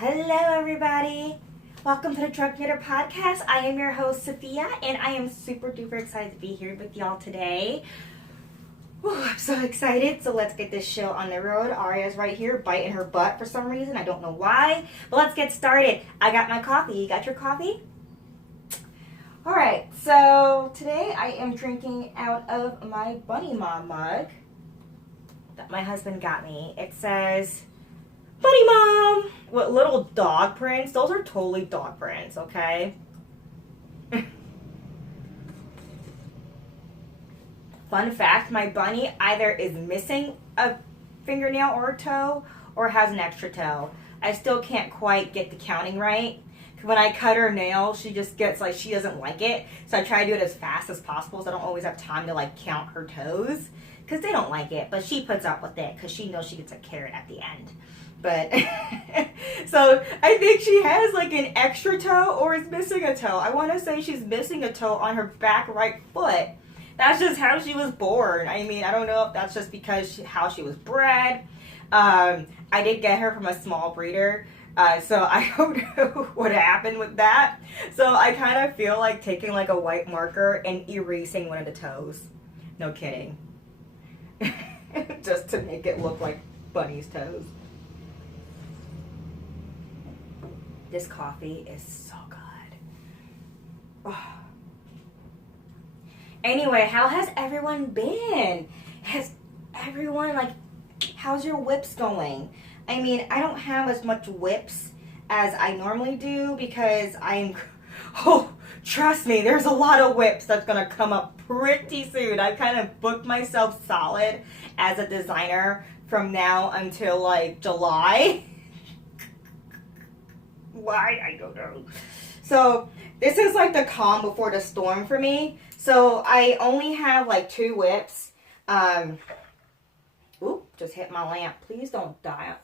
Hello, everybody. Welcome to the Drug Knitter Podcast. I am your host, Sophia, and I am super duper excited to be here with y'all today. Whew, I'm so excited. So let's get this show on the road. Aria's right here biting her butt for some reason. I don't know why. But let's get started. I got my coffee. You got your coffee? Alright, so today I am drinking out of my Bunny Mom mug that my husband got me. It says, Bunny Mom! With little dog prints. Those are totally dog prints, okay? Fun fact, my bunny either is missing a fingernail or a toe or has an extra toe. I still can't quite get the counting right. When I cut her nail, she just gets like, she doesn't like it. So I try to do it as fast as possible so I don't always have time to like count her toes. Because they don't like it. But she puts up with it because she knows she gets a carrot at the end. But, so I think she has like an extra toe or is missing a toe. I want to say she's missing a toe on her back right foot. That's just how she was born. I mean, I don't know if that's just because how she was bred. I did get her from a small breeder. So I don't know what happened with that. So I kind of feel like taking like a white marker and erasing one of the toes. No kidding. Just to make it look like Bunny's toes. This coffee is so good. Oh. Anyway, how has everyone been? Has everyone, like, how's your whips going? I mean, I don't have as much whips as I normally do because oh, trust me, there's a lot of whips that's going to come up pretty soon. I kind of booked myself solid as a designer from now until, like, July. Why? I don't know. So, this is like the calm before the storm for me. So, I only have like 2 whips. Oop, just hit my lamp. Please don't die.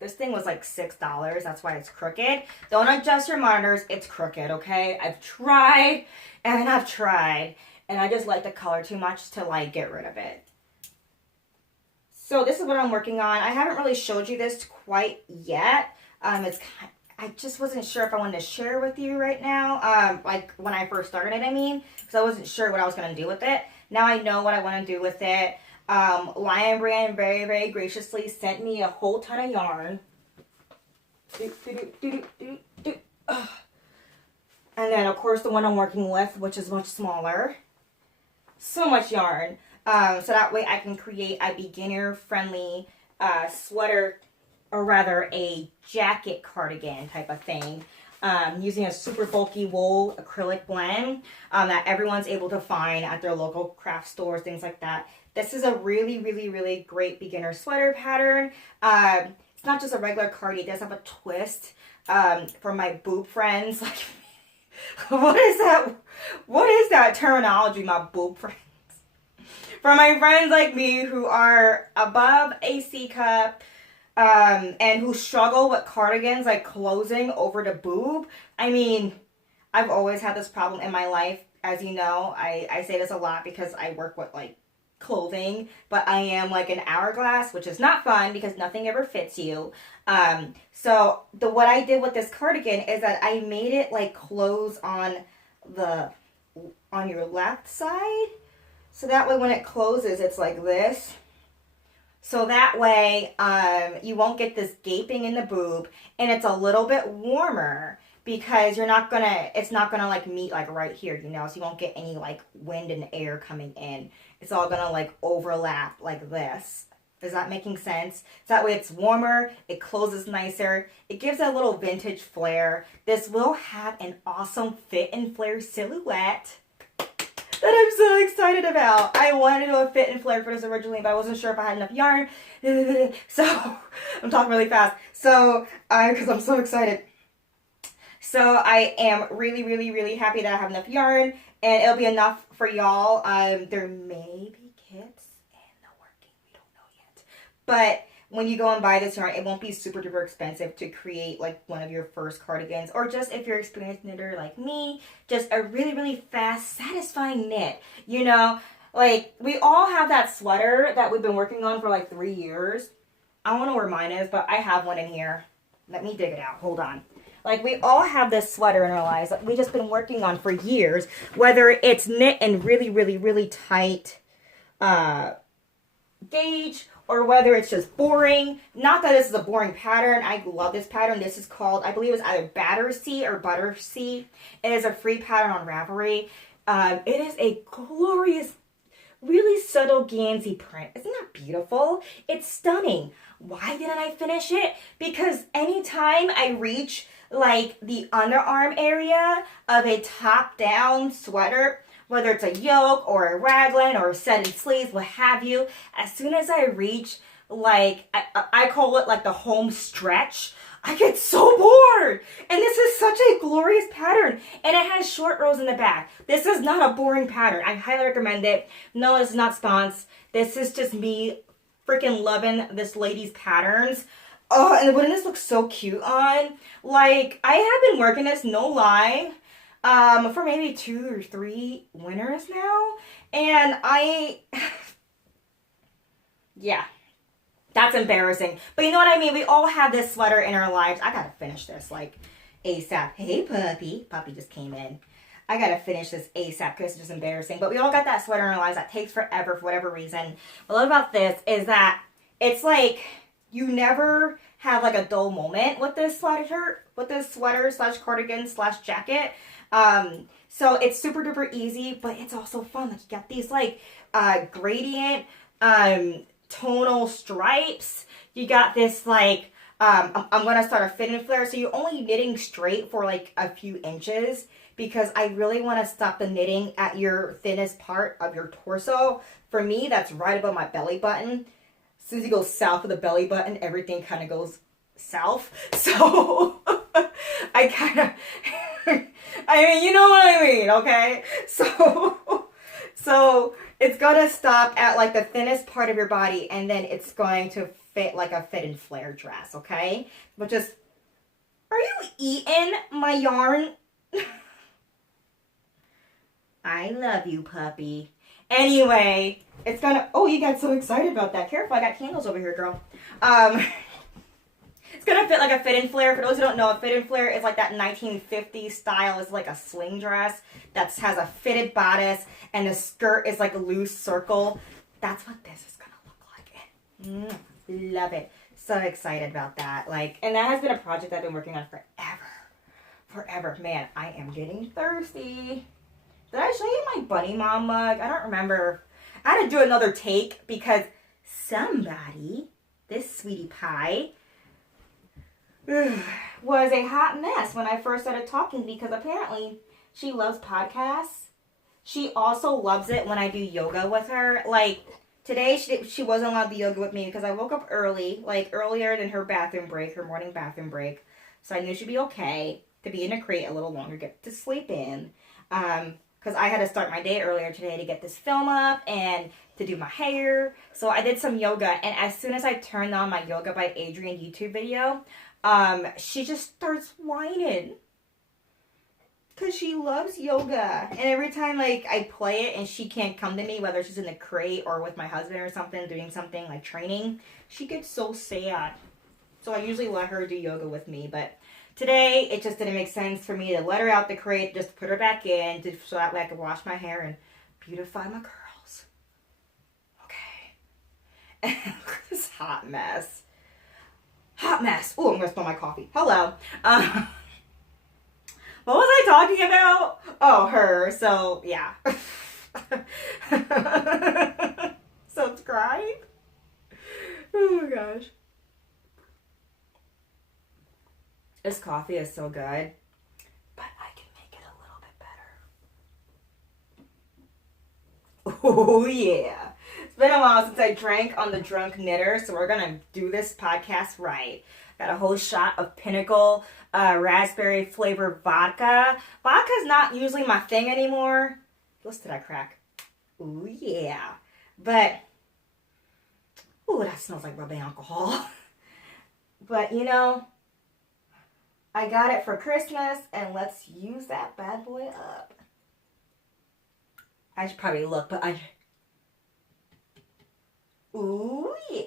This thing was like $6. That's why it's crooked. Don't adjust your monitors. It's crooked, okay? I've tried and I've tried. And I just like the color too much to like get rid of it. So, this is what I'm working on. I haven't really showed you this quite yet. I just wasn't sure if I wanted to share with you right now, like when I first started it, I mean, because I wasn't sure what I was going to do with it. Now I know what I want to do with it. Lion Brand very, very graciously sent me a whole ton of yarn. And then, of course, the one I'm working with, which is much smaller. So much yarn. So that way I can create a beginner-friendly sweater, or rather a jacket cardigan type of thing, using a super bulky wool acrylic blend that everyone's able to find at their local craft stores, things like that. This is a really, really, really great beginner sweater pattern. It's not just a regular cardi. It does have a twist for my boob friends. Like, what is that? What is that terminology, my boob friends? For my friends like me who are above a C cup, and who struggle with cardigans like closing over the boob. I mean, I've always had this problem in my life. As you know, I say this a lot because I work with like clothing, but I am like an hourglass, which is not fun because nothing ever fits you. So what I did with this cardigan is that I made it like close on your left side. So that way when it closes, it's like this. So that way, you won't get this gaping in the boob, and it's a little bit warmer because it's not gonna like meet like right here, you know, so you won't get any like wind and air coming in. It's all gonna like overlap like this. Is that making sense? So that way it's warmer, it closes nicer, it gives a little vintage flair. This will have an awesome fit and flare silhouette that I'm so excited about. I wanted to do a fit and flare for this originally, but I wasn't sure if I had enough yarn. So, I'm talking really fast. So, because I'm so excited. So, I am really, really, really happy that I have enough yarn, and it'll be enough for y'all. There may be kits in the working. We don't know yet. But when you go and buy this yarn, it won't be super duper expensive to create like one of your first cardigans, or just if you're an experienced knitter like me, just a really, really fast, satisfying knit. You know, like we all have that sweater that we've been working on for like 3 years. I don't know where mine is, but I have one in here. Let me dig it out. Hold on. Like, we all have this sweater in our lives that we just been working on for years, whether it's knit in really, really, really tight gauge, or whether it's just boring. Not that this is a boring pattern. I love this pattern. This is called, I believe it's either Battersea or Buttersea. It is a free pattern on Ravelry. It is a glorious, really subtle Gansey print. Isn't that beautiful? It's stunning. Why didn't I finish it? Because anytime I reach like the underarm area of a top-down sweater, whether it's a yoke or a raglan or a set in sleeves, what have you, as soon as I reach, like, I call it like the home stretch, I get so bored. And this is such a glorious pattern. And it has short rows in the back. This is not a boring pattern. I highly recommend it. No, this is not sponsored. This is just me freaking loving this lady's patterns. Oh, and wouldn't this look so cute on? Like, I have been working this, no lie, for maybe 2 or 3 winters now. And yeah, that's embarrassing. But you know what I mean? We all have this sweater in our lives. I gotta finish this, like, ASAP. Hey, puppy. Puppy just came in. I gotta finish this ASAP because it's just embarrassing. But we all got that sweater in our lives that takes forever for whatever reason. What I love about this is that it's like you never have like a dull moment with this sweater slash cardigan slash jacket. So it's super duper easy, but it's also fun. Like, you got these like gradient tonal stripes. You got this like I'm gonna start a fit and flare. So you're only knitting straight for like a few inches, because I really want to stop the knitting at your thinnest part of your torso. For me, that's right above my belly button. As soon as you go south of the belly button, everything kind of goes south. So I kind of, I mean, you know what I mean, okay? So it's going to stop at like the thinnest part of your body, and then it's going to fit like a fit and flare dress, okay? But just, are you eating my yarn? I love you, puppy. Anyway, it's gonna, oh, you got so excited about that. Careful, I got candles over here, girl. It's gonna fit like a fit and flare. For those who don't know, a fit and flare is like that 1950s style. It's like a sling dress that has a fitted bodice, and the skirt is like a loose circle. That's what this is gonna look like. Love it. So excited about that. Like, and that has been a project I've been working on forever. Man, I am getting thirsty. Did I show you my Bunny Mom mug? I don't remember. I had to do another take because somebody, this sweetie pie, was a hot mess when I first started talking, because apparently she loves podcasts. She also loves it when I do yoga with her. Like, today she wasn't allowed to yoga with me because I woke up early, like earlier than her bathroom break, her morning bathroom break. So I knew she'd be okay to be in a crate a little longer, get to sleep in. Because I had to start my day earlier today to get this film up and to do my hair. So I did some yoga, and as soon as I turned on my Yoga by Adrienne YouTube video, she just starts whining. Because she loves yoga. And every time like I play it and she can't come to me, whether she's in the crate or with my husband or something, doing something like training, she gets so sad. So I usually let her do yoga with me, but today, it just didn't make sense for me to let her out the crate, just put her back in, so that way I could wash my hair and beautify my curls. Okay. And look at this hot mess. Hot mess. Oh, I'm going to spill my coffee. Hello. What was I talking about? Oh, her. So, yeah. Subscribe. Oh, my gosh. This coffee is so good, but I can make it a little bit better. Oh, yeah. It's been a while since I drank on the Drunk Knitter, so we're going to do this podcast right. Got a whole shot of Pinnacle raspberry flavored vodka. Vodka's not usually my thing anymore. What did I crack? Oh, yeah. But, ooh, that smells like rubbing alcohol. But, you know, I got it for Christmas, and let's use that bad boy up. I should probably look, but ooh, yeah.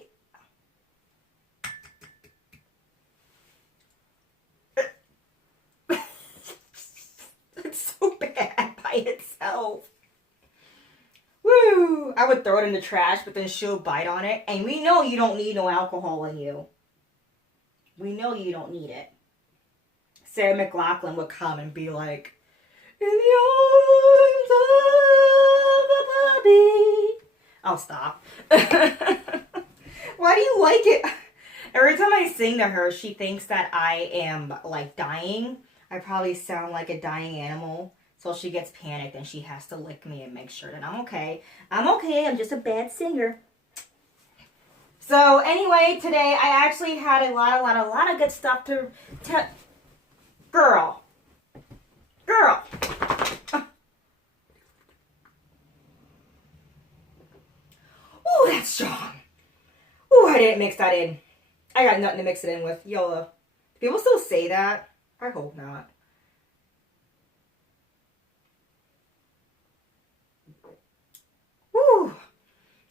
I would throw it in the trash, but then she'll bite on it. And we know you don't need no alcohol in you. We know you don't need it. Sarah McLachlan would come and be like, in the arms of a puppy. I'll stop. Why do you like it? Every time I sing to her, she thinks that I am like dying. I probably sound like a dying animal. So she gets panicked and she has to lick me and make sure that I'm okay. I'm okay. I'm just a bad singer. So anyway, today I actually had a lot of good stuff to tell. Girl. Ooh, that's strong. Ooh, I didn't mix that in. I got nothing to mix it in with. YOLO. People still say that? I hope not. Woo.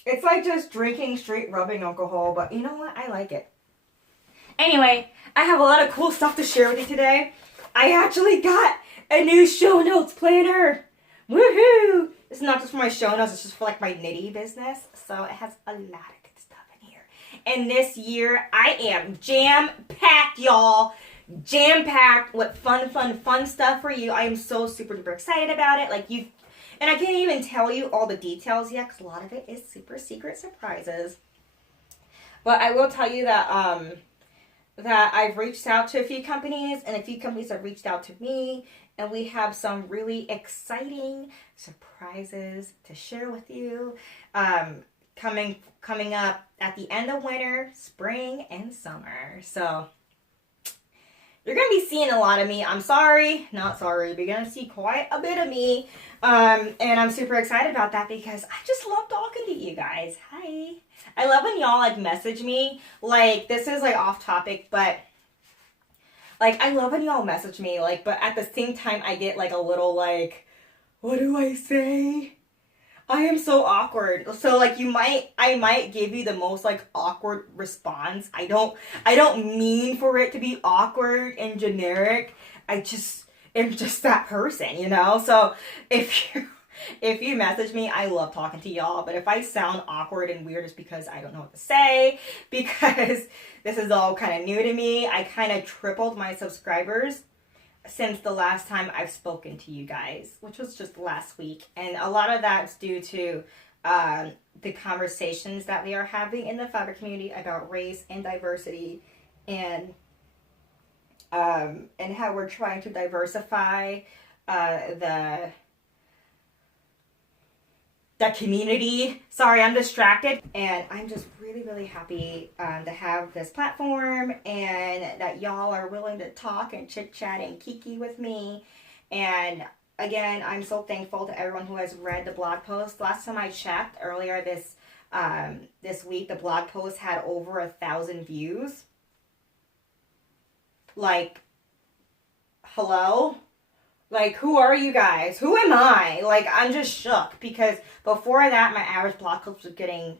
It's like just drinking straight rubbing alcohol, but you know what? I like it. Anyway, I have a lot of cool stuff to share with you today. I actually got a new show notes planner. Woohoo! It's not just for my show notes, it's just for like my nitty business. So it has a lot of good stuff in here. And this year, I am jam-packed, y'all. Jam-packed with fun stuff for you. I am so super duper excited about it. And I can't even tell you all the details yet because a lot of it is super secret surprises. But I will tell you that that I've reached out to a few companies and a few companies have reached out to me, and we have some really exciting surprises to share with you coming up at the end of winter, spring, and summer. So you're going to be seeing a lot of me. I'm sorry, not sorry, but you're going to see quite a bit of me. And I'm super excited about that because I just love talking to you guys. Hi. I love when y'all like message me. Like, this is like off topic, but like I love when y'all message me. Like, but at the same time I get like a little like, what do I say? I am so awkward. So like I might give you the most like awkward response. I don't mean for it to be awkward and generic. I just am just that person, you know? So if you message me, I love talking to y'all. But if I sound awkward and weird, it's because I don't know what to say. Because this is all kind of new to me. I kind of tripled my subscribers since the last time I've spoken to you guys, which was just last week. And a lot of that's due to the conversations that we are having in the fiber community about race and diversity and how we're trying to diversify the community. Sorry, I'm distracted. And I'm just really happy to have this platform and that y'all are willing to talk and chit chat and kiki with me. And again, I'm so thankful to everyone who has read the blog post. Last time I checked earlier this week, the blog post had over 1,000 views. Like, hello? Like, who are you guys? Who am I? Like, I'm just shook because before that, my average blog post was getting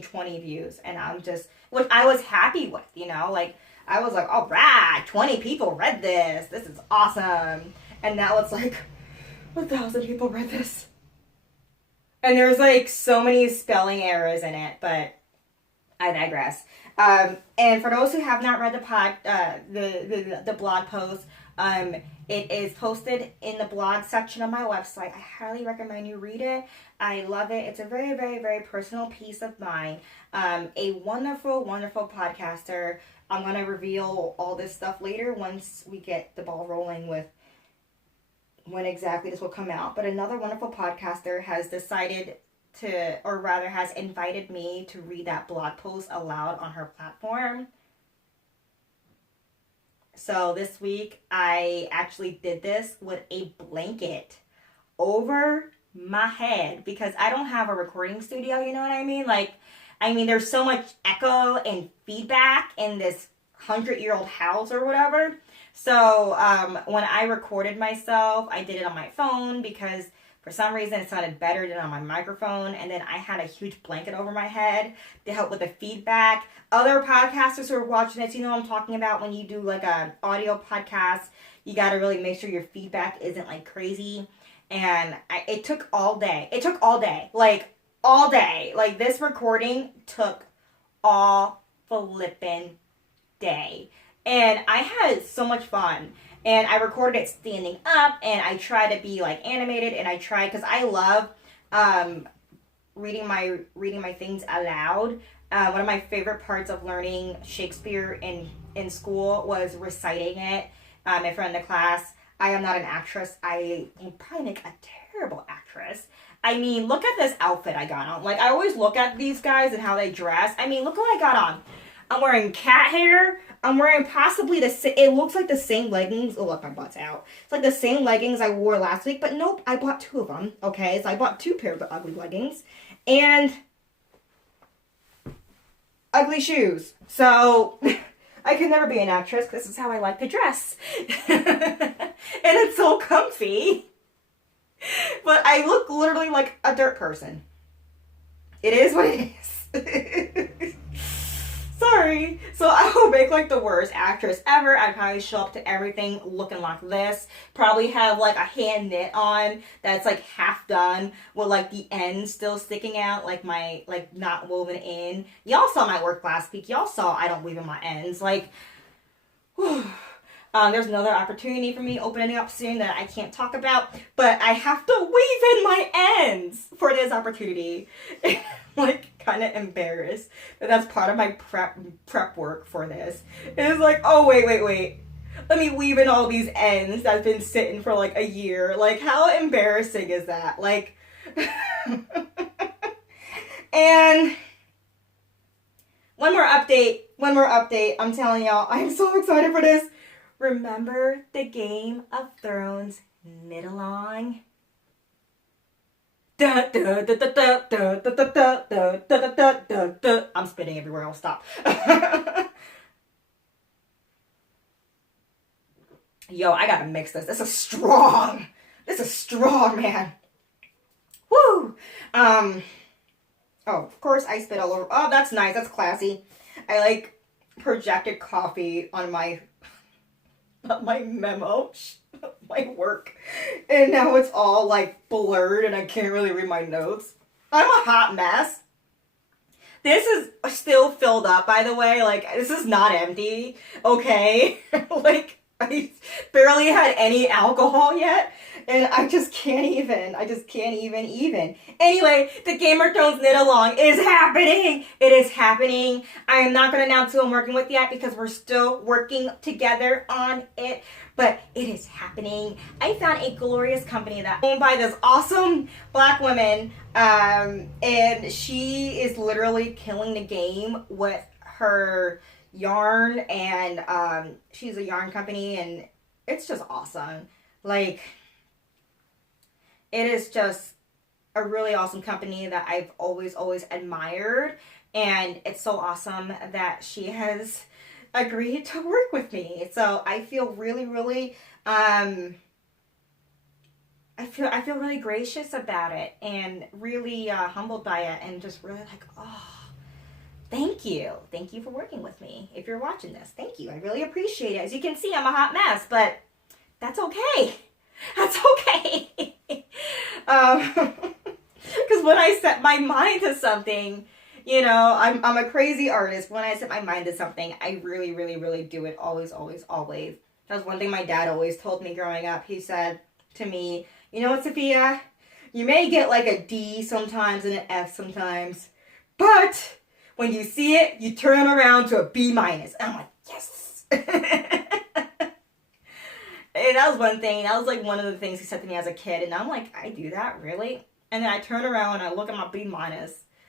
20 views, and I'm just, which I was happy with, you know, like, I was like, all right, 20 people read this. This is awesome. And now it's like, 1,000 people read this. And there's like so many spelling errors in it, but I digress. And for those who have not read the blog post, it is posted in the blog section of my website. I highly recommend you read it. I love it. It's a very personal piece of mine. A wonderful podcaster. I'm going to reveal all this stuff later once we get the ball rolling with when exactly this will come out. But another wonderful podcaster has decided to, or rather has invited me to read that blog post aloud on her platform. So this week I actually did this with a blanket over my head because I don't have a recording studio, you know what I mean? Like, I mean, there's so much echo and feedback in this 100-year-old house or whatever. So when I recorded myself, I did it on my phone because for some reason, it sounded better than on my microphone. And then I had a huge blanket over my head to help with the feedback. Other podcasters who are watching this, you know what I'm talking about. When you do like a audio podcast, you got to really make sure your feedback isn't like crazy. And it took all day. It took all day. Like, all day. Like, this recording took all flippin' day. And I had so much fun. And I recorded it standing up, and I tried to be like animated, and I tried, because I love reading my things aloud. One of my favorite parts of learning Shakespeare in school was reciting it in front of the class. I am not an actress. I will probably make a terrible actress. I mean, look at this outfit I got on. Like, I always look at these guys and how they dress. I mean, look what I got on. I'm wearing cat hair. I'm wearing possibly it looks like the same leggings. Oh, look, my butt's out. It's like the same leggings I wore last week, but nope, I bought 2 of them. Okay, so I bought 2 pairs of ugly leggings and ugly shoes. So I could never be an actress because this is how I like to dress. And it's so comfy. But I look literally like a dirt person. It is what it is. Sorry. So I will make like the worst actress ever. I'd probably show up to everything looking like this. Probably have like a hand knit on that's like half done with like the ends still sticking out, like my, like not woven in. Y'all saw my work last week. Y'all saw I don't weave in my ends. Like, whew. There's another opportunity for me opening up soon that I can't talk about, but I have to weave in my ends for this opportunity. I'm like kind of embarrassed that that's part of my prep work for this. It's like, oh wait. Let me weave in all these ends that's been sitting for like a year. Like, how embarrassing is that? Like, and one more update. I'm telling y'all, I'm so excited for this. Remember the Game of Thrones knit along? I'm spitting everywhere. I'll stop. Yo, I gotta mix this. This is strong, man. Woo! Oh, of course I spit all over. Oh, that's nice. That's classy. I like projected coffee on my memo, my work, and now it's all like blurred and I can't really read my notes. I'm a hot mess. This is still filled up, by the way. Like, this is not empty, okay? Like, I barely had any alcohol yet, and I just can't even. Anyway, the Game of Thrones knit along is happening. It is happening. I am not going to announce who I'm working with yet because we're still working together on it, but it is happening. I found a glorious company that's owned by this awesome black woman, and she is literally killing the game with her yarn, and she's a yarn company, and it's just awesome. Like, it is just a really awesome company that I've always admired, and it's so awesome that she has agreed to work with me. So I feel really I feel really gracious about it, and really humbled by it, and just really like, oh, thank you for working with me. If you're watching this, thank you. I really appreciate it. As you can see, I'm a hot mess, but that's okay. Because when I set my mind to something, you know, I'm a crazy artist. When I set my mind to something, I really do it always. That was one thing my dad always told me growing up. He said to me, you know what, Sophia? You may get like a D sometimes and an F sometimes, but when you see it, you turn around to a B-. And I'm like, yes. And that was one thing. That was like one of the things he said to me as a kid. And I'm like, I do that? Really? And then I turn around and I look at my B-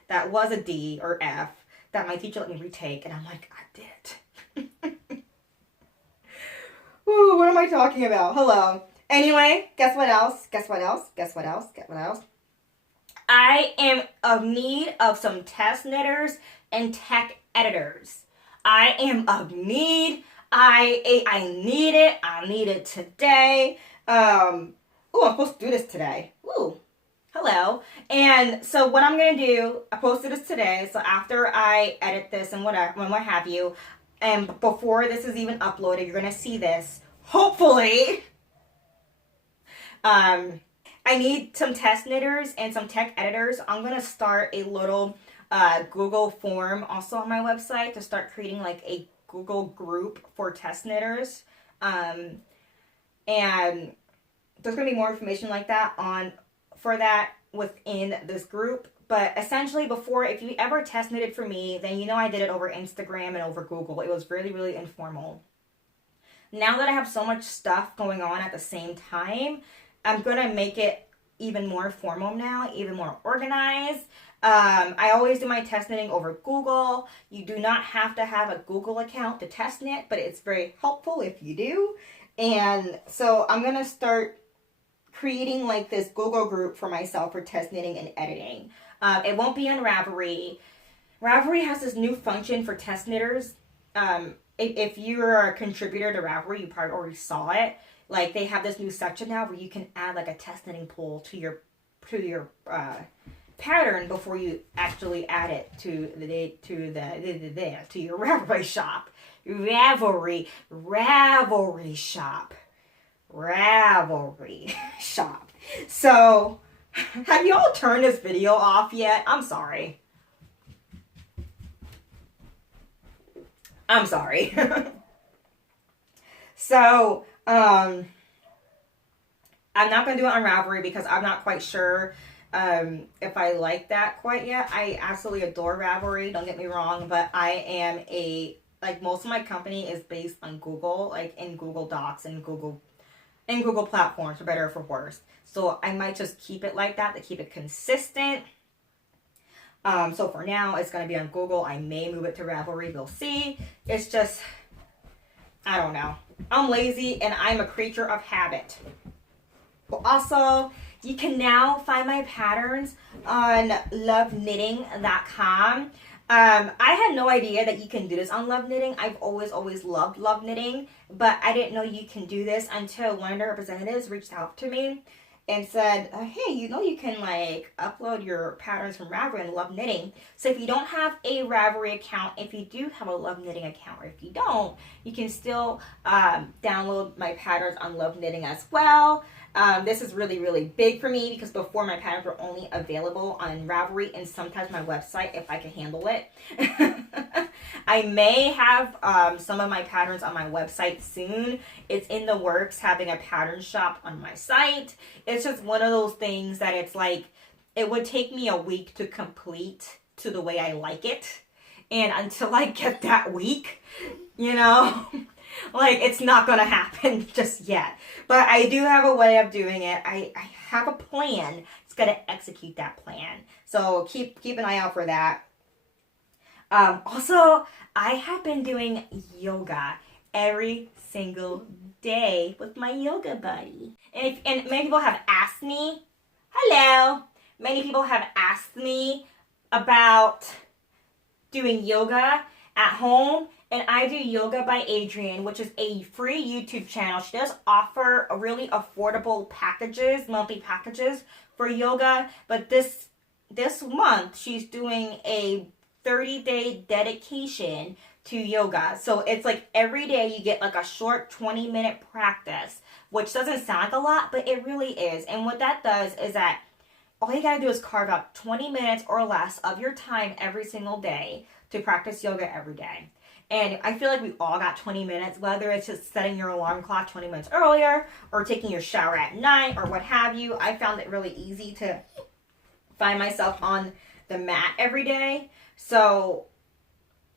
that was a D or F that my teacher let me retake. And I'm like, I did it. Ooh, what am I talking about? Hello. Anyway, guess what else? I am in need of some test knitters and tech editors. I am of need. I need it. I need it today. Ooh, I'm supposed to do this today. Ooh, hello. And so what I'm going to do, I posted this today. So after I edit this and what have you, and before this is even uploaded, you're going to see this. Hopefully. I I need some test knitters and some tech editors. I'm going to start a little Google form also on my website to start creating like a Google group for test knitters. And there's going to be more information like that for that within this group. But essentially, before, if you ever test knitted for me, then you know I did it over Instagram and over Google. It was really, really informal. Now that I have so much stuff going on at the same time, I'm going to make it even more formal now, even more organized. I always do my test knitting over Google. You do not have to have a Google account to test knit, but it's very helpful if you do. And so I'm going to start creating like this Google group for myself for test knitting and editing. It won't be on Ravelry. Ravelry has this new function for test knitters. If you're a contributor to Ravelry, you probably already saw it. Like they have this new section now where you can add like a test knitting pool to your pattern before you actually add it to your Ravelry shop. Ravelry shop. So, have you all turned this video off yet? I'm sorry. So, I'm not going to do it on Ravelry because I'm not quite sure if I like that quite yet. I absolutely adore Ravelry, don't get me wrong, but I am like most of my company is based on Google, like in Google Docs and Google platforms, for better or for worse. So I might just keep it like that to keep it consistent. So for now, it's going to be on Google. I may move it to Ravelry. We'll see. It's just, I don't know. I'm lazy and I'm a creature of habit. But also, you can now find my patterns on loveknitting.com. I had no idea that you can do this on Love Knitting. I've always loved Love Knitting, but I didn't know you can do this until one of the representatives reached out to me and said, hey, you know you can like upload your patterns from Ravelry and Love Knitting. So if you don't have a Ravelry account, if you do have a Love Knitting account, or if you don't, you can still download my patterns on Love Knitting as well. This is really, really big for me because before my patterns were only available on Ravelry and sometimes my website if I could handle it. I may have some of my patterns on my website soon. It's in the works having a pattern shop on my site. It's just one of those things that it's like, it would take me a week to complete to the way I like it. And until I get that week, you know, like it's not going to happen just yet. But I do have a way of doing it. I have a plan. It's got to execute that plan. So keep an eye out for that. Also, I have been doing yoga every single day with my yoga buddy. And many people have asked me, hello, many people have asked me about doing yoga at home. And I do Yoga by Adrienne, which is a free YouTube channel. She does offer a really affordable packages, monthly packages for yoga. But this month, she's doing a 30-day dedication to yoga. So it's like every day you get like a short 20-minute practice, which doesn't sound like a lot, but it really is. And what that does is that all you gotta do is carve out 20 minutes or less of your time every single day to practice yoga every day. And I feel like we all got 20 minutes, whether it's just setting your alarm clock 20 minutes earlier or taking your shower at night or what have you. I found it really easy to find myself on the mat every day. So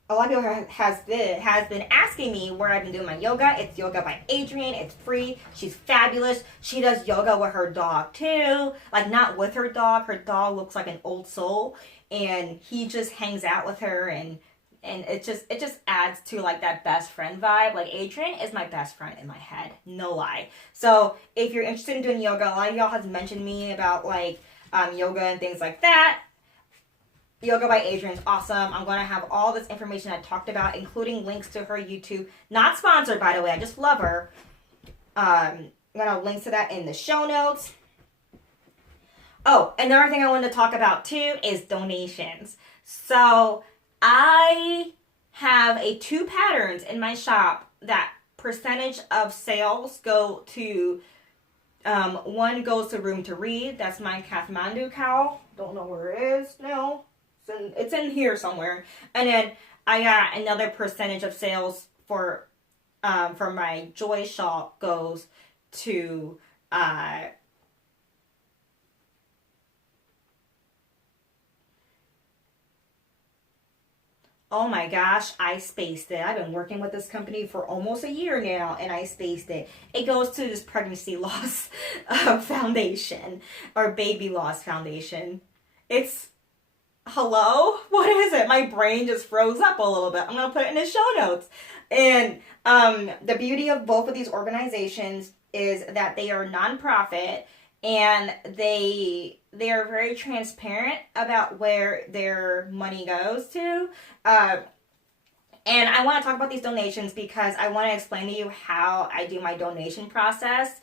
a lot of people has been asking me where I've been doing my yoga. It's Yoga by Adrienne. It's free. She's fabulous. She does yoga with her dog too. Like not with her dog. Her dog looks like an old soul. And he just hangs out with her and it just adds to like that best friend vibe. Like Adrienne is my best friend in my head, no lie. So if you're interested in doing yoga, a lot of y'all has mentioned me about like yoga and things like that. Yoga by Adrienne is awesome. I'm going to have all this information I talked about, including links to her YouTube. Not sponsored, by the way. I just love her. I'm going to have links to that in the show notes. Oh, another thing I wanted to talk about too is donations. So I have 2 patterns in my shop that percentage of sales go to One goes to Room to Read. That's my Kathmandu cow. Don't know where it is. No, it's in here somewhere. And then I got another percentage of sales for my Joy shop goes to oh my gosh, I spaced it. I've been working with this company for almost a year now, and I spaced it. It goes to this pregnancy loss foundation, or baby loss foundation. It's, hello? What is it? My brain just froze up a little bit. I'm going to put it in the show notes. And the beauty of both of these organizations is that they are nonprofit, and they are very transparent about where their money goes to. And I want to talk about these donations because I want to explain to you how I do my donation process.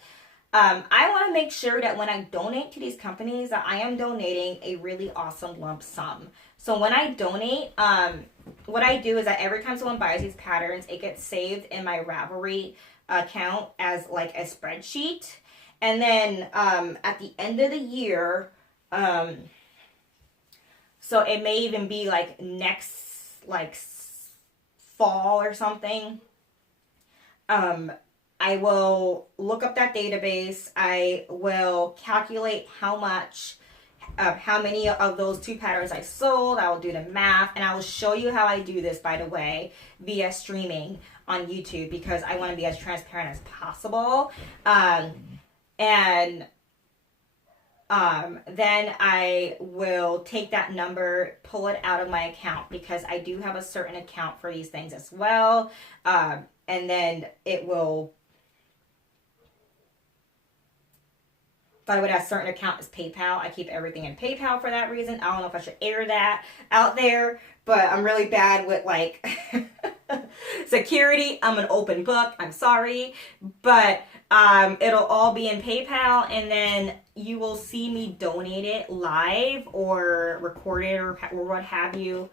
I want to make sure that when I donate to these companies that I am donating a really awesome lump sum. So when I donate, what I do is that every time someone buys these patterns, it gets saved in my Ravelry account as like a spreadsheet. And then at the end of the year, so it may even be like next like fall or something. I will look up that database. I will calculate how many of those 2 patterns I sold. I will do the math, and I will show you how I do this, by the way, via streaming on YouTube, because I want to be as transparent as possible. And then I will take that number, pull it out of my account, because I do have a certain account for these things as well. And then it will, by the way, that certain account is PayPal. I keep everything in PayPal for that reason. I don't know if I should air that out there, but I'm really bad with like security. I'm an open book. I'm sorry, but it'll all be in PayPal, and then you will see me donate it live or record it or what have you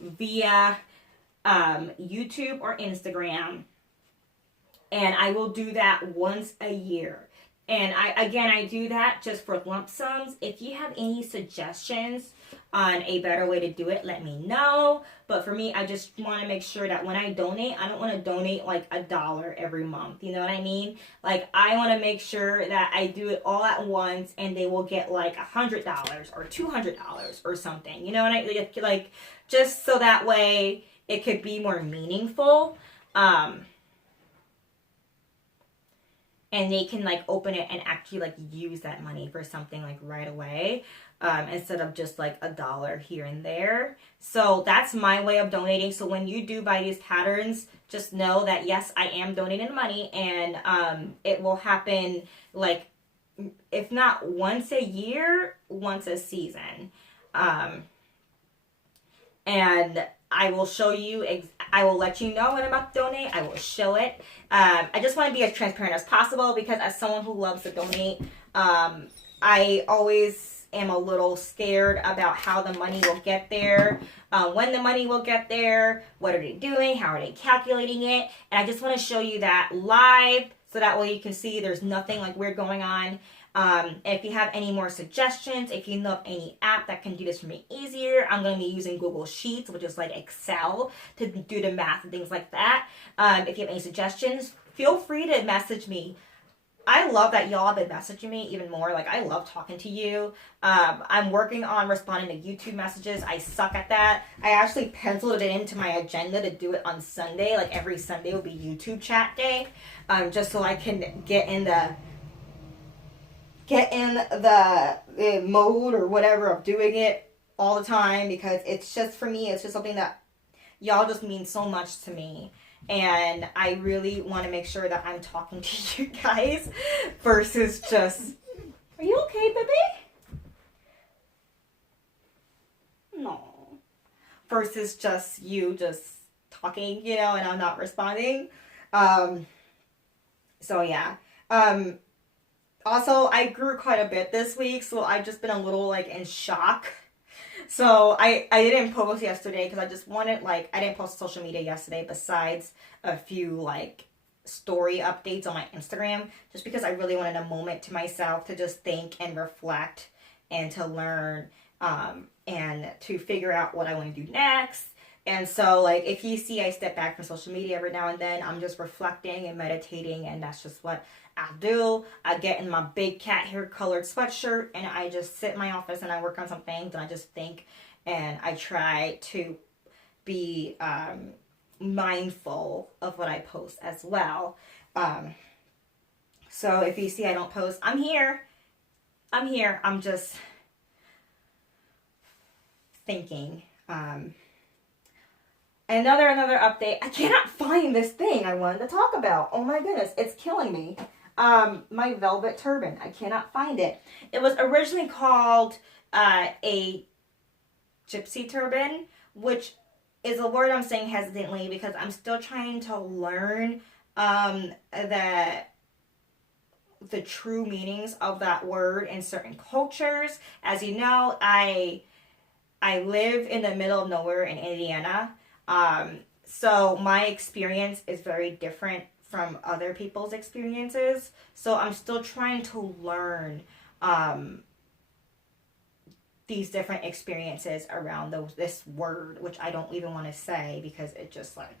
via YouTube or Instagram. And I will do that once a year. And I do that just for lump sums. If you have any suggestions on a better way to do it, let me know. But for me, I just want to make sure that when I donate, I don't want to donate like $1 every month. You know what I mean? Like, I want to make sure that I do it all at once, and they will get like $100 or $200 or something. You know what I like? Just so that way it could be more meaningful. And they can like open it and actually like use that money for something like right away, instead of just like $1 here and there. So that's my way of donating. So when you do buy these patterns, just know that yes, I am donating money, and it will happen like, if not once a year, once a season. And I will show you, I will let you know when I'm about to donate. I will show it. I just want to be as transparent as possible, because as someone who loves to donate, I always am a little scared about how the money will get there, when the money will get there, what are they doing, how are they calculating it, and I just want to show you that live, so that way you can see there's nothing like weird going on. If you have any more suggestions, if you know of any app that can do this for me easier, I'm going to be using Google Sheets, which is like Excel, to do the math and things like that. If you have any suggestions, feel free to message me. I love that y'all have been messaging me even more. Like, I love talking to you. I'm working on responding to YouTube messages. I suck at that. I actually penciled it into my agenda to do it on Sunday. Like, every Sunday will be YouTube chat day, just so I can get in the mode or whatever of doing it all the time, because it's just, for me, it's just something that y'all just mean so much to me, and I really want to make sure that I'm talking to you guys versus just, are you okay, baby? No. Versus just you just talking, and I'm not responding. So yeah. Also, I grew quite a bit this week, so I've just been a little, like, in shock. So I didn't post yesterday because I just wanted, like, I didn't post social media yesterday besides a few, like, story updates on my Instagram, just because I really wanted a moment to myself to just think and reflect and to learn, and to figure out what I want to do next. And so, like, if you see I step back from social media every now and then, I'm just reflecting and meditating, and that's just what I do. I get in my big cat hair colored sweatshirt, and I just sit in my office and I work on some things, and I just think, and I try to be mindful of what I post as well. So if you see I don't post, I'm here. I'm just thinking. Another update. I cannot find this thing I wanted to talk about. Oh my goodness, it's killing me. My velvet turban. I cannot find it. It was originally called a gypsy turban, which is a word I'm saying hesitantly because I'm still trying to learn the true meanings of that word in certain cultures. As you know, I live in the middle of nowhere in Indiana. So my experience is very different from other people's experiences. So I'm still trying to learn these different experiences around this word, which I don't even want to say because it just like,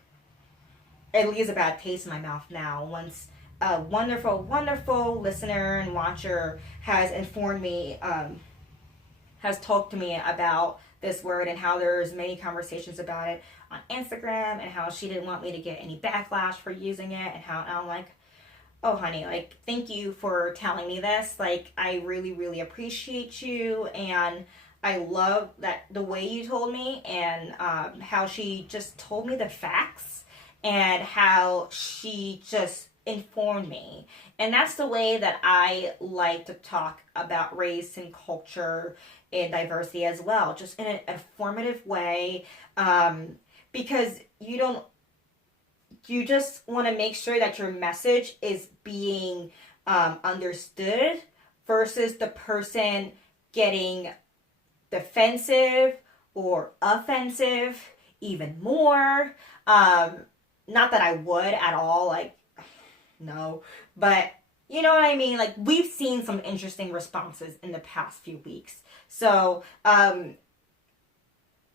it leaves a bad taste in my mouth now. Once a wonderful, wonderful listener and watcher has informed me, has talked to me about this word and how there's many conversations about it on Instagram and how she didn't want me to get any backlash for using it, and how, and I'm like, oh honey, like, thank you for telling me this. Like, I really, really appreciate you, and I love that the way you told me, and how she just told me the facts and how she just informed me. And that's the way that I like to talk about race and culture and diversity as well, just in an informative way, because you just want to make sure that your message is being understood versus the person getting defensive or offensive even more. Not that I would at all, like, no, but you know what I mean? Like, we've seen some interesting responses in the past few weeks. So, and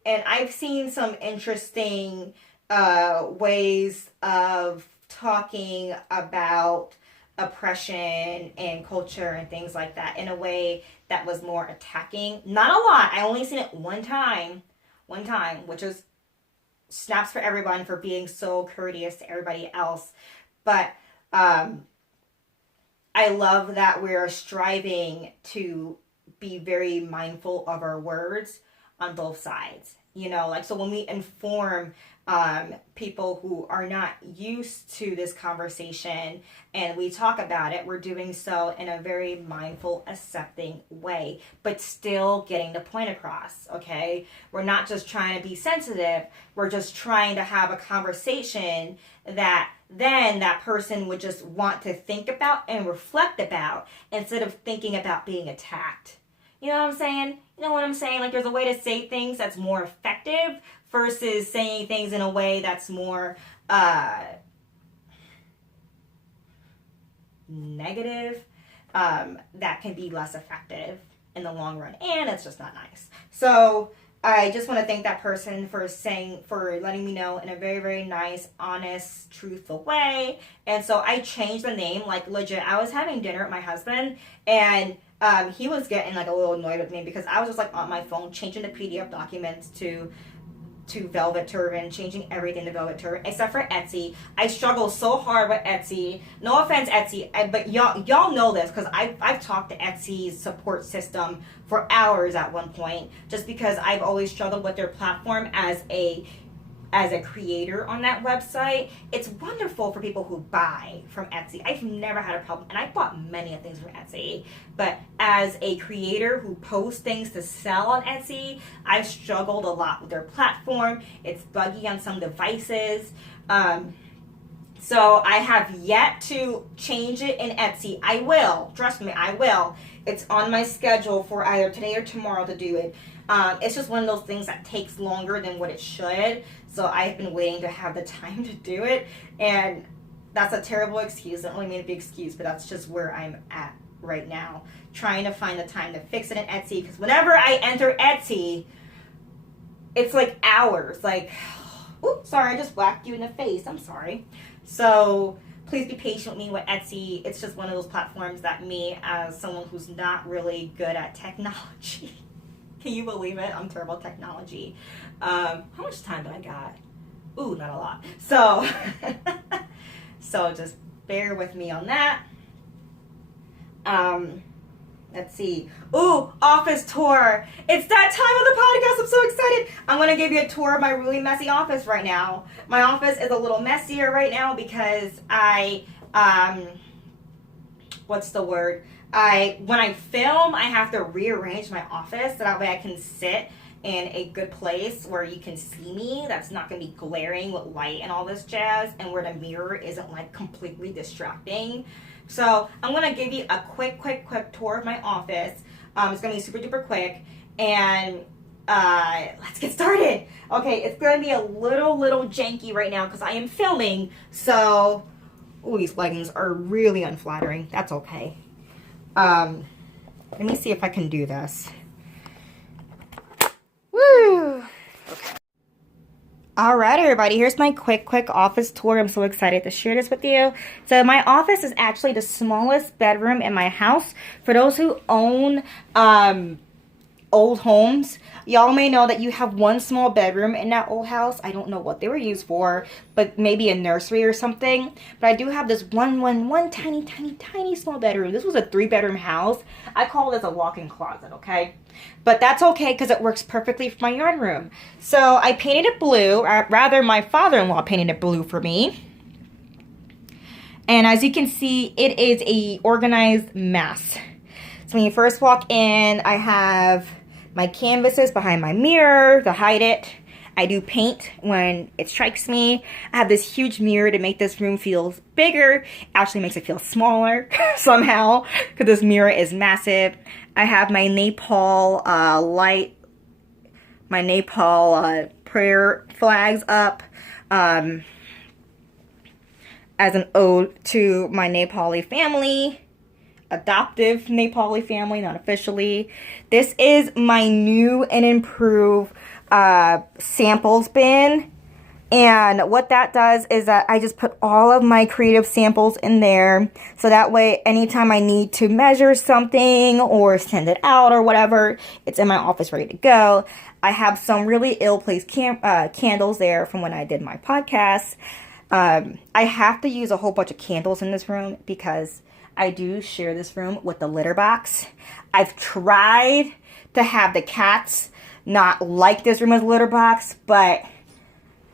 I've seen some interesting ways of talking about oppression and culture and things like that in a way that was more attacking. Not a lot. I only seen it one time, which is snaps for everyone for being so courteous to everybody else. But I love that we're striving to be very mindful of our words on both sides. You know, like, so when we inform people who are not used to this conversation and we talk about it, we're doing so in a very mindful, accepting way, but still getting the point across, okay? We're not just trying to be sensitive, we're just trying to have a conversation that then that person would just want to think about and reflect about instead of thinking about being attacked. You know what I'm saying? You know what I'm saying? Like, there's a way to say things that's more effective versus saying things in a way that's more negative, that can be less effective in the long run, and it's just not nice. So I just want to thank that person for letting me know in a very, very nice, honest, truthful way. And so I changed the name, like, legit. I was having dinner with my husband, and he was getting like a little annoyed with me because I was just like on my phone changing the PDF documents to Velvet Turban, changing everything to Velvet Turban, except for Etsy. I struggle so hard with Etsy. No offense, Etsy, but y'all know this because I've talked to Etsy's support system for hours at one point, just because I've always struggled with their platform as a creator on that website. It's wonderful for people who buy from Etsy. I've never had a problem, and I bought many of things from Etsy, but as a creator who posts things to sell on Etsy, I've struggled a lot with their platform. It's buggy on some devices. So I have yet to change it in Etsy. I will. Trust me, I will. It's on my schedule for either today or tomorrow to do it. It's just one of those things that takes longer than what it should. So I've been waiting to have the time to do it. And that's a terrible excuse. I don't really mean to be excused, but that's just where I'm at right now. Trying to find the time to fix it in Etsy, because whenever I enter Etsy, it's like hours. Like, oops, sorry, I just whacked you in the face. I'm sorry. So please be patient with me with Etsy. It's just one of those platforms that me, as someone who's not really good at technology, can you believe it? I'm terrible at technology. How much time do I got? Ooh, not a lot. So, so just bear with me on that. Let's see. Ooh, office tour. It's that time of the podcast. I'm so excited. I'm going to give you a tour of my really messy office right now. My office is a little messier right now because what's the word? When I film, I have to rearrange my office so that way I can sit in a good place where you can see me. That's not going to be glaring with light and all this jazz, and where the mirror isn't like completely distracting. So I'm going to give you a quick tour of my office. It's going to be super duper quick, and let's get started. Okay, it's going to be a little janky right now because I am filming. So, ooh, these leggings are really unflattering. That's okay. Let me see if I can do this. Woo! Okay. Alright, everybody, here's my quick office tour. I'm so excited to share this with you. So my office is actually the smallest bedroom in my house. For those who own old homes, y'all may know that you have one small bedroom in that old house. I don't know what they were used for, but maybe a nursery or something. But I do have this one tiny small bedroom. This was a 3-bedroom house. I call this a walk-in closet, okay? But that's okay because it works perfectly for my yard room. So I painted it blue, or rather my father-in-law painted it blue for me. And as you can see, it is a organized mess. So when you first walk in, I have my canvases behind my mirror to hide it. I do paint when it strikes me. I have this huge mirror to make this room feel bigger. Actually makes it feel smaller somehow because this mirror is massive. I have my Nepal light, my Nepal prayer flags up as an ode to my Nepali family. Adoptive Nepali family, not officially. This is my new and improved samples bin, and what that does is that I just put all of my creative samples in there, so that way anytime I need to measure something or send it out or whatever, it's in my office ready to go. I have some really ill-placed candles there from when I did my podcast. I have to use a whole bunch of candles in this room because I do share this room with the litter box. I've tried to have the cats not like this room as a litter box, but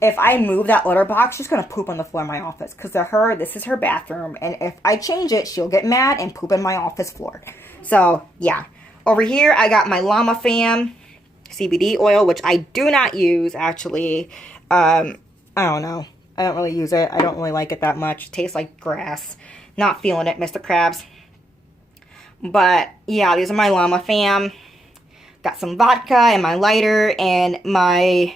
if I move that litter box, she's going to poop on the floor of my office. Because to her, this is her bathroom. And if I change it, she'll get mad and poop on my office floor. So, yeah. Over here, I got my Llama Fam CBD oil, which I do not use, actually. I don't know. I don't really use it. I don't really like it that much. It tastes like grass. Not feeling it, Mr. Krabs. But, yeah, these are my Llama Fam. Got some vodka and my lighter and my... I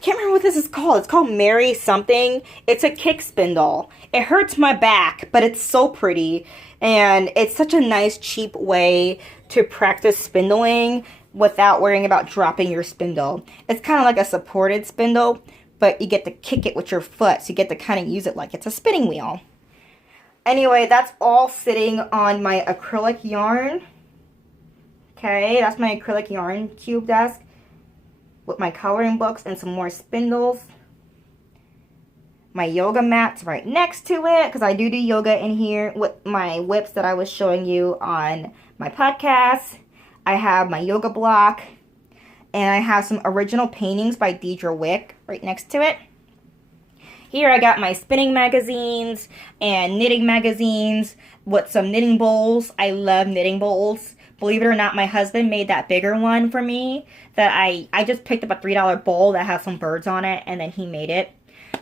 can't remember what this is called. It's called Mary something. It's a kick spindle. It hurts my back, but it's so pretty. And it's such a nice, cheap way to practice spindling without worrying about dropping your spindle. It's kind of like a supported spindle, but you get to kick it with your foot. So you get to kind of use it like it's a spinning wheel. Anyway, that's all sitting on my acrylic yarn. Okay, that's my acrylic yarn cube desk with my coloring books and some more spindles. My yoga mat's right next to it because I do yoga in here with my whips that I was showing you on my podcast. I have my yoga block, and I have some original paintings by Deidre Wick right next to it. Here I got my spinning magazines and knitting magazines with some knitting bowls. I love knitting bowls. Believe it or not, my husband made that bigger one for me that I just picked up a $3 bowl that has some birds on it, and then he made it.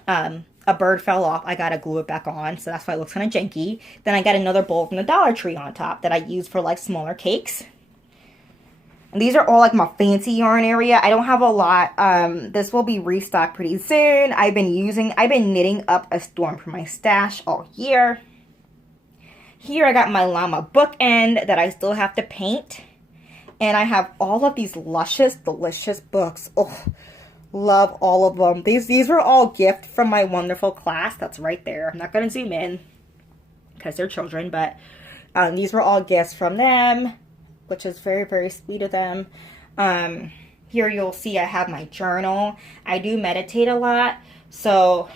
A bird fell off. I got to glue it back on, so that's why it looks kind of janky. Then I got another bowl from the Dollar Tree on top that I use for like smaller cakes. And these are all like my fancy yarn area. I don't have a lot. This will be restocked pretty soon. I've been knitting up a storm for my stash all year. Here I got my llama bookend that I still have to paint. And I have all of these luscious, delicious books. Oh, love all of them. These were all gifts from my wonderful class. That's right there. I'm not going to zoom in because they're children, but these were all gifts from them, which is very, very sweet of them. Here you'll see I have my journal. I do meditate a lot. So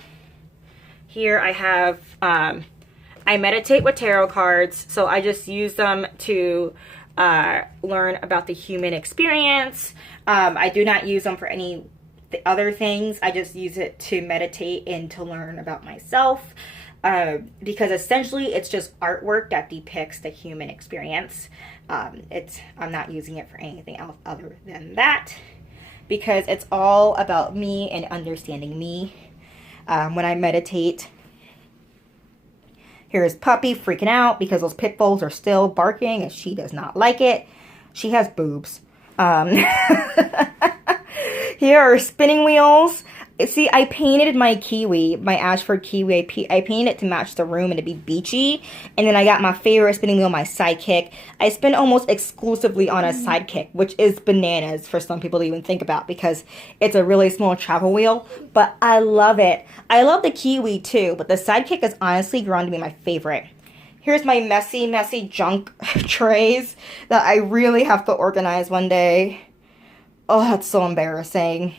here I have, I meditate with tarot cards. So I just use them to learn about the human experience. I do not use them for any other things. I just use it to meditate and to learn about myself. Because essentially it's just artwork that depicts the human experience. I'm not using it for anything else other than that, because it's all about me and understanding me when I meditate. Here's Puppy freaking out because those pit bulls are still barking and she does not like it. She has boobs. Here are spinning wheels. See, I painted my kiwi, my Ashford kiwi. I painted it to match the room and to be beachy. And then I got my favorite spinning wheel, my Sidekick. I spin almost exclusively on a Sidekick, which is bananas for some people to even think about because it's a really small travel wheel. But I love it. I love the kiwi too, but the Sidekick has honestly grown to be my favorite. Here's my messy, messy junk trays that I really have to organize one day. Oh, that's so embarrassing.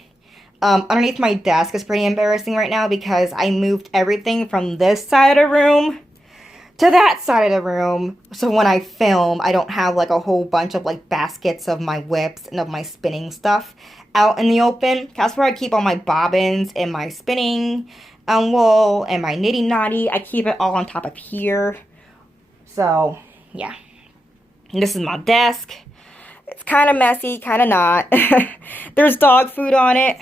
Underneath my desk is pretty embarrassing right now because I moved everything from this side of the room to that side of the room. So when I film, I don't have like a whole bunch of like baskets of my whips and of my spinning stuff out in the open. That's where I keep all my bobbins and my spinning wool and my nitty knotty. I keep it all on top of here. So yeah, and this is my desk. It's kind of messy, kind of not. There's dog food on it.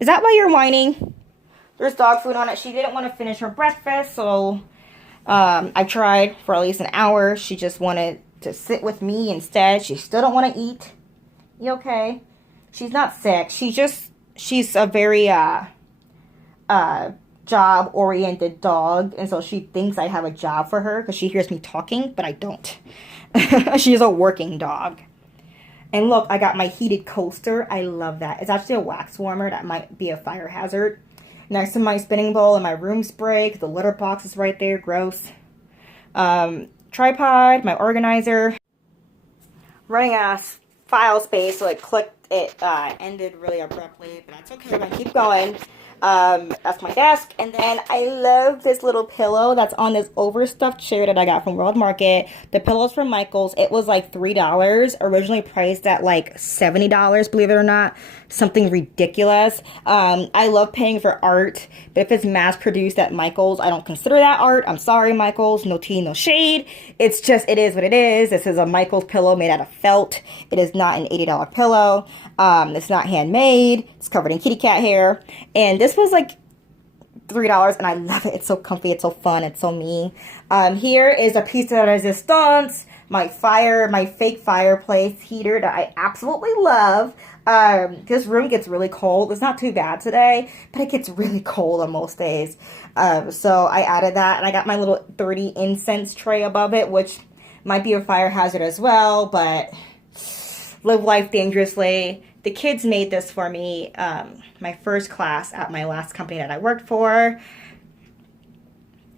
Is that why you're whining? There's dog food on it. She didn't want to finish her breakfast, so I tried for at least an hour. She just wanted to sit with me instead. She still don't want to eat. You okay? She's not sick. She's a very job-oriented dog, and so she thinks I have a job for her because she hears me talking, but I don't. She's a working dog. And look, I got my heated coaster. I love that. It's actually a wax warmer that might be a fire hazard. Next to my spinning bowl and my room spray, 'cause the litter box is right there. Gross. Tripod, my organizer. Running out of file space, so it ended really abruptly, but that's okay. We're gonna keep going. That's my desk. And then I love this little pillow that's on this overstuffed chair that I got from World Market. The pillow's from Michael's. It was like $3, originally priced at like $70, believe it or not. Something ridiculous. I love paying for art, but if it's mass produced at Michael's, I don't consider that art. I'm sorry, Michael's. No tea, no shade. It's just, it is what it is. This is a Michael's pillow made out of felt. It is not an $80 pillow. It's not handmade. It's covered in kitty cat hair. And this was like $3 and I love it. It's so comfy. It's so fun. It's so me. Here is a piece de resistance. My fake fireplace heater that I absolutely love. This room gets really cold. It's not too bad today, but it gets really cold on most days. So I added that, and I got my little 30 incense tray above it, which might be a fire hazard as well, but live life dangerously. The kids made this for me, my first class at my last company that I worked for.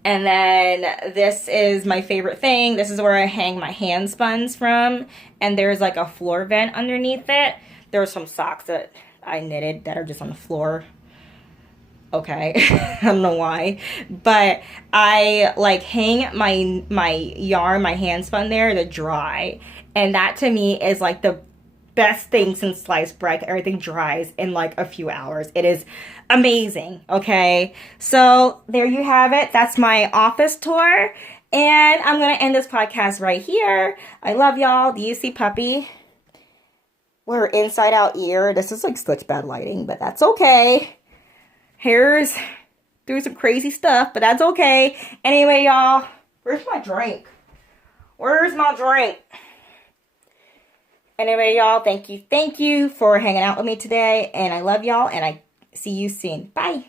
And then this is my favorite thing. This is where I hang my hand spuns from, and there's like a floor vent underneath it. There are some socks that I knitted that are just on the floor. Okay, I don't know why, but I like hang my yarn, my hand spun there to dry, and that to me is like the best thing since sliced bread. Everything dries in like a few hours. It is amazing. Okay, so there you have it. That's my office tour, and I'm gonna end this podcast right here. I love y'all. Do you see Puppy? We're inside out ear. This is like such bad lighting, but that's okay. Hair's doing some crazy stuff, but that's okay. Anyway, y'all, where's my drink? Where's my drink? Anyway, y'all, thank you for hanging out with me today. And I love y'all, and I see you soon. Bye.